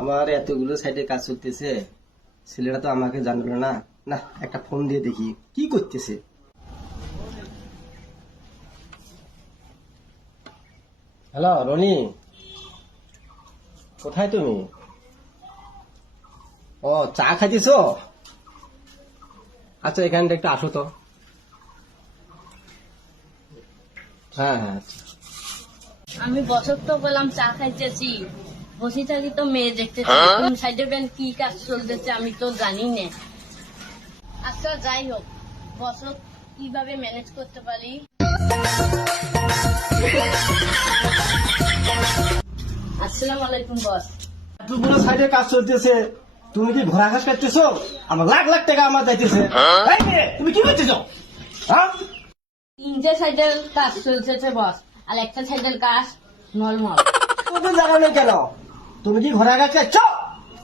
আমার এতগুলো সাইডে কাজ চলতেছে, ছেলেটা তো আমাকে জানলো না। না, একটা ফোন দিয়ে দেখি কি করতেছে। হ্যালো রনি, কোথায় তুমি? ও, চা খাইতেছ? আচ্ছা, এখানটা একটু আসো তো। হ্যাঁ হ্যাঁ, আচ্ছা। আমি বছর তো বললাম চা খাইতেছি, বসে থাকি তো মেয়ে দেখতে সাইডে ব্যান্ড কি কাজ চলতেছে আমি তো জানি না। আচ্ছা যাই হোক, বছর কিভাবে ম্যানেজ করতে পারি। আসসালামু আলাইকুম বস। এতগুলো সাইডে কাজ চলতেছে, তুমি কি ঘোড়া ঘাস কাটতেছো? আমার লাখ লাখ টাকা আমার যাইতেছে। এই মেয়ে, তুমি কি করতেছো? হ্যাঁ, তিনটে সাইডের কাজ চলতেছে বস, আর একটা সাইডের কাজ নর্মাল। তুমি জানো না কেন? তুমি কি ঘোড়া ঘাস কাটছো?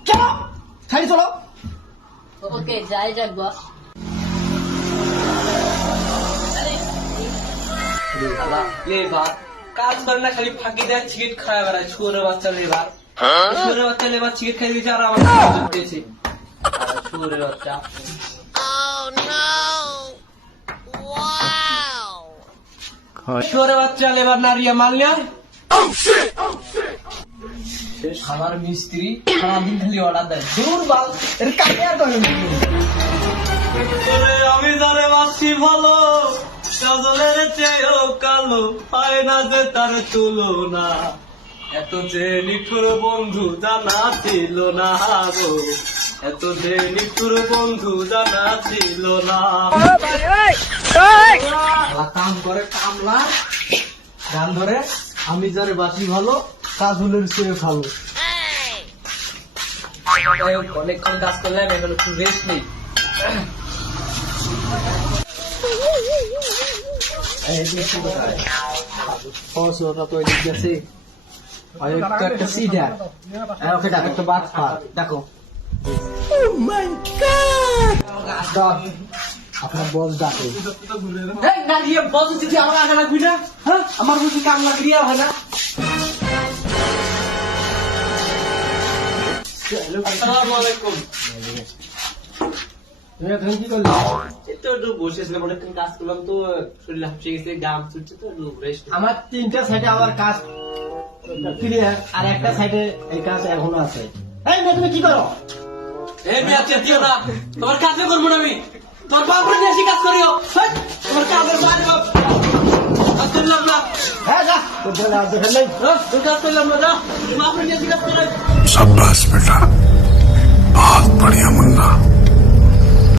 চলো সাইডে চলো। ওকে যাই যাক বস। লেবার কাজ করে না, খালি ফাঁকি দেয়, ছিকিট খায় বেড়ায়। শুয়োরের বাচ্চা লেবার, শুয়োরের বাচ্চা লেবার ছিকিট খাই দিয়েছে, আর আমার দিয়েছে শুয়োরের বাচ্চা। শুয়োরের বাচ্চা লেবার নারিয়া মারলে আমার মিস্ত্রি সারাদিন খালি অর্ডার দেয়। দূর বাল, এর কাকে আর করে আমি যারে বাসি ভালো, কাজলের চেয়েও কালো, হয় না যে তার তুলনা। এত যে নিঠুর বন্ধু জানা ছিল না গো, এত যে নিঠুর বন্ধু জানা ছিল না। কাম করে কামলা, গান ধরে আমি যারে বাসি ভালো, কাজলের চেয়ে ভালো। অনেকক্ষণ কাজ করলাম, এখন একটু রেস্ট নেই। একটা সিডা, ওকে ডাক, একটা বাদ পা দেখো। আপনার বস ডাকে। আমার বুঝি কামলা ক্রিয়া হয় না। আসসালামু আলাইকুম। তুমি এখন কি করলে? এই তো একটু বসেছিলাম, অনেকক্ষণ কাজ করলাম তো শরীর হাঁপিয়ে গেছে, গাম চুলছে তো একটু রেস্ট। আমার তিনটা সাইডে আমার কাজ ক্লিয়ার, আর একটা সাইডে এই কাজ এখনো আছে। এই মেয়ে, তুমি কি করো? এই মেয়ে চেতিও না, তোমার কাজে করবো না আমি, তোমার বাপরে নিয়ে এসে কাজ করিও। তোমার কাজের বাইরে বাপ কাজ করলাম না। হ্যাঁ যা, তোর ধরে আর দেখেন নাই। তোর কাজ করলাম না, যা বাপরে নিয়ে এসে কাজ করে। शाबाश बेटा।